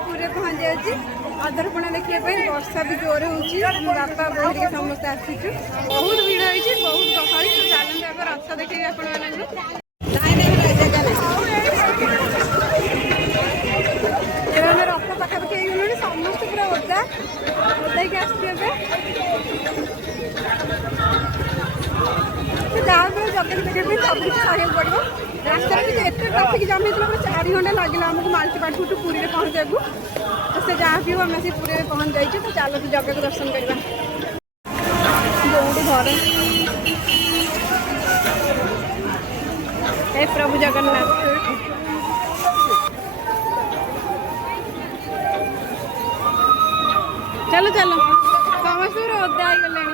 पूरे पहुँच जाए अदरपणा देखिए वर्षा भी जोर हो बापा बोल समस्त आसीचु बहुत भीड़ होती बहुत गहली तो चलते आगे रथ देखिए आपण रथ पाखापाखि गलु समस्त पूरा ओदा ओदाइक आसवे जहाँ भी जगह देखिए सब किसी सहयोग पड़ो रास्ता एत ट्राफिक जाम होता पूरा 4 घंटा लगे आमको मालचीपाटू टू पुरी में पहुँचा तो से जहाँ भी हो आम से पुरी में पहुँच जाइए तो चलो जगह को दर्शन करवा जो घर हे प्रभु जगन्नाथ चलो चलो समस्त ओदा गले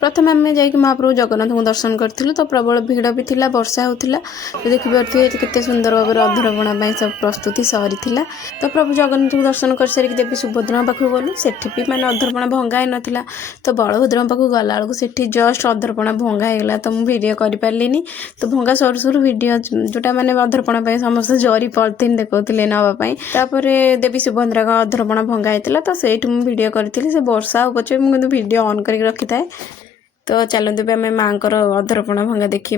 प्रथम आम जाकि महाप्रभु जगन्नाथ को दर्शन करूँ तो प्रबल भिड़ भी थिला वर्षा होता तो देखिए केते सुंदर भाव में अधरपणा सब प्रस्तुति सरी थिला तो प्रभु जगन्नाथ को दर्शन कर सारिक देवी सुभद्रा पाखु गलु सेठी भी माने अधरपणा भंगा ही नथिला तो बलभद्र पाखु गला बेलू सेठी जस्ट अधरपणा भंगा होगा तो मुझे भिडियो कर पारे तो भंगा सरू सरू भिडियो जोटा मैंने अधरपणा समस्त जरी पॉलिथिन देखते नापाई देवी सुभद्रा का अधरपणा भंगा होता तो सहीठ मुझे भिडियो करी से वर्षा हो पचे मुझे भिडियो ऑन करके रखी थाए तो चलते भी आम माँ अधरपणा भंगा देखा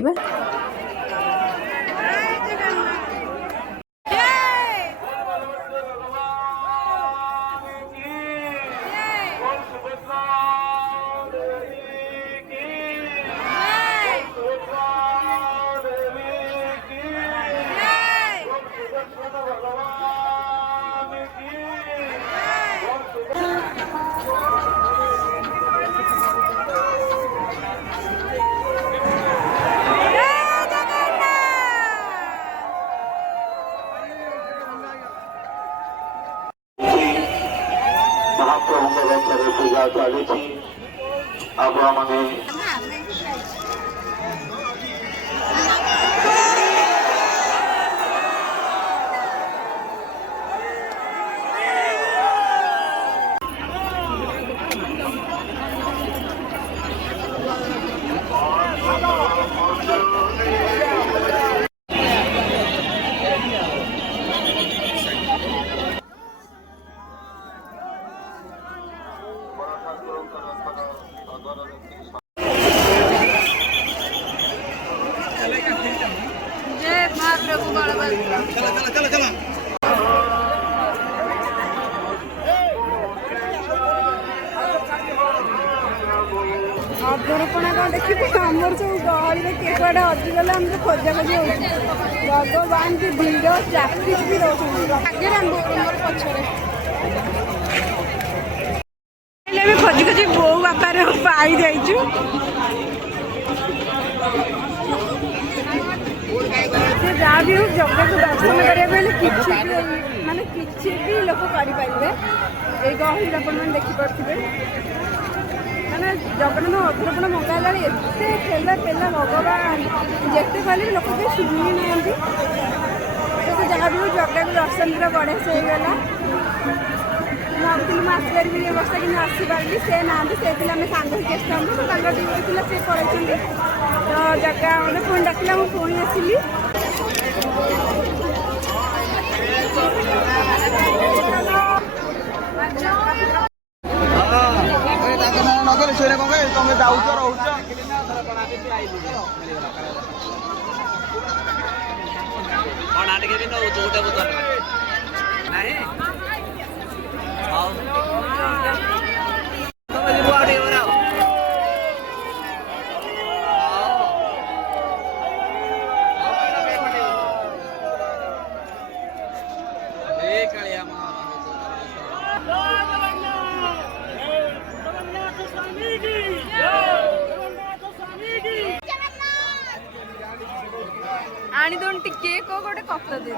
पूजा चली आपण मैंने जय महाप्रभु बलभद्र अधरपणा कौन देखिए आमर सब गहली किए कड़े हजि गले आम खोजा खोजी हो भगवान की भीड़ ट्राफिक भी रोक आगे पछरे खोजी खोजी बो बापार पाई जाइचु जहाँ भी हो जगह को दर्शन करेंगे माने किसी भी लोक करेंगे ये गहली आप देखिपे मैंने जगन्नाथ अधरपणा भंगा एत ठेला पेला भगवान जिते कहले लोक भी शुणी ना जहाँ भी हो जगह को दर्शन पूरा बढ़िया से होगा भावुल आसपारी ये वर्ष कि आसपारे से ना से आम सांग चेष्टा तो ड्यूटी से पड़े तो जगह मैंने पुणी डाकिला मुझे पुणी आसली आनी दोन टिके को गोटे कप दे दे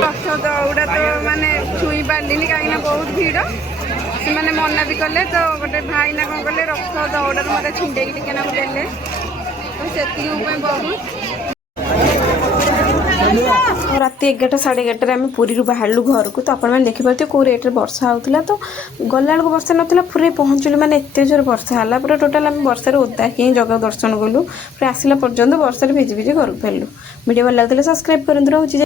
ରଥ ଦଉଡ଼ା ତ ମାନେ ଛୁଇଁ ପାରିଲିନି କାହିଁକିନା ବହୁତ ଭିଡ଼। ସେମାନେ ମନା ବି କଲେ ତ ଗୋଟେ ଭାଇନା କ'ଣ କଲେ ରଥ ଦଉଡ଼ାରୁ ମୋତେ ଛିଣ୍ଡେଇକି ଟିକେ ନାକୁ ଦେଲେ ତ ସେତିକି ମୋ ପାଇଁ ବହୁତ। ରାତି 11ଟା 11:30ରେ ଆମେ ପୁରୀରୁ ବାହାରିଲୁ ଘରକୁ। ତ ଆପଣମାନେ ଦେଖିପାରୁଥିବେ କେଉଁ ରେଟ୍ରେ ବର୍ଷା ହେଉଥିଲା। ତ ଗଲାବେଳକୁ ବର୍ଷା ନଥିଲା, ପୁରୀ ପହଞ୍ଚିଲୁ ମାନେ ଏତେ ଜୋର ବର୍ଷା ହେଲା, ପୁରା ଟୋଟାଲ୍ ଆମେ ବର୍ଷାରେ ଓଦା ହିଁ ଜଗା ଦର୍ଶନ କଲୁ। ପୁରା ଆସିଲା ପର୍ଯ୍ୟନ୍ତ ବର୍ଷାରେ ଭିଜି ଭିଜି ଘରକୁ ଫେରିଲୁ। ଭିଡ଼ିଓ ଭଲ ଲାଗୁଥିଲେ ସବସ୍କ୍ରାଇବ୍ କରନ୍ତୁ। ରହୁଛି।